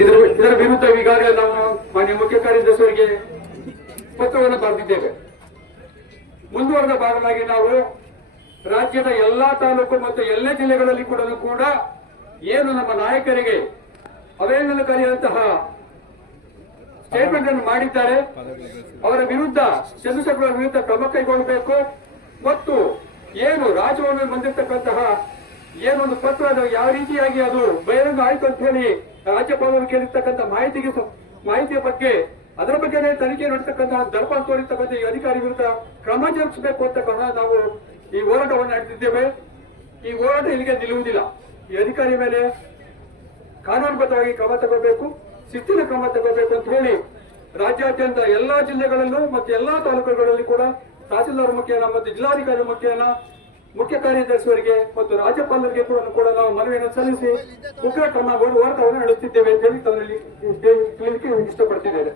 ಇದರ ವಿರುದ್ಧ ಈಗಾಗಲೇ ನಾವು ಮಾನ್ಯ ಮುಖ್ಯ ಕಾರ್ಯದರ್ಶಿಯವರಿಗೆ ಪತ್ರವನ್ನು ಬರೆದಿದ್ದೇವೆ. ಮುಂದುವರೆದ ಭಾಗವಾಗಿ ನಾವು ರಾಜ್ಯದ ಎಲ್ಲಾ ತಾಲೂಕು ಮತ್ತು ಎಲ್ಲ ಜಿಲ್ಲೆಗಳಲ್ಲಿ ಕೂಡ ಏನು ನಮ್ಮ ನಾಯಕರಿಗೆ ಅವೇದನಕಾರಿಯಾದಂತಹ ಸ್ಟೇಟ್ಮೆಂಟ್ ಅನ್ನು ಮಾಡಿದ್ದಾರೆ, ಅವರ ವಿರುದ್ಧ ಚಂದ್ರಶೇಖರ್ ವಿರುದ್ಧ ಕ್ರಮ ಕೈಗೊಳ್ಳಬೇಕು ಮತ್ತು ಏನು ರಾಜಭವನ ಬಂದಿರತಕ್ಕಂತಹ ಏನೊಂದು ಪತ್ರ ಅದು ಯಾವ ರೀತಿಯಾಗಿ ಅದು ಬಹಿರಂಗ ಆಯ್ತು ಅಂತ ಹೇಳಿ ರಾಜ್ಯಪಾಲರು ಕೇಳಿರ್ತಕ್ಕಂಥ ಮಾಹಿತಿಯ ಬಗ್ಗೆ ಅದರ ಬಗ್ಗೆ ತನಿಖೆ ನಡೆಸತಕ್ಕಂತಹ ದರ್ಪ ತೋರಿರ್ತಕ್ಕಂಥ ಈ ಅಧಿಕಾರಿ ವಿರುದ್ಧ ಕ್ರಮ ಜರುಗಿಸಬೇಕು ಅಂತಕ್ಕಂಥ ನಾವು ಈ ಹೋರಾಟವನ್ನು ನಡೆಸಿದ್ದೇವೆ. ಈ ಹೋರಾಟ ಇಲ್ಲಿಗೆ ನಿಲ್ಲುವುದಿಲ್ಲ. ಈ ಅಧಿಕಾರಿ ಮೇಲೆ ಕಾನೂನುಬದ್ಧವಾಗಿ ಕ್ರಮ ತಗೋಬೇಕು, ಶಿಸ್ತಿನ ಕ್ರಮ ತಗೋಬೇಕು ಅಂತ ಹೇಳಿ ರಾಜ್ಯಾದ್ಯಂತ ಎಲ್ಲಾ ಜಿಲ್ಲೆಗಳಲ್ಲೂ ಮತ್ತು ಎಲ್ಲಾ ತಾಲೂಕುಗಳಲ್ಲಿ ಕೂಡ ತಹಸೀಲ್ದಾರ್ ಮುಖ್ಯನ ಮತ್ತು ಜಿಲ್ಲಾಧಿಕಾರಿ ಮುಖ್ಯನ ಮುಖ್ಯ ಕಾರ್ಯದರ್ಶಿಯವರಿಗೆ ಮತ್ತು ರಾಜ್ಯಪಾಲರಿಗೆ ಕೂಡ ನಾವು ಮನವಿಯನ್ನು ಸಲ್ಲಿಸಿ ಉಗ್ರ ಕ್ರಮ ಹೋರಾಟವನ್ನು ನಡೆಸುತ್ತಿದ್ದೇವೆ ಅಂತ ಹೇಳಿ ತಿಳಿಲಿಕ್ಕೆ ಇಷ್ಟಪಡ್ತಿದ್ದೇನೆ.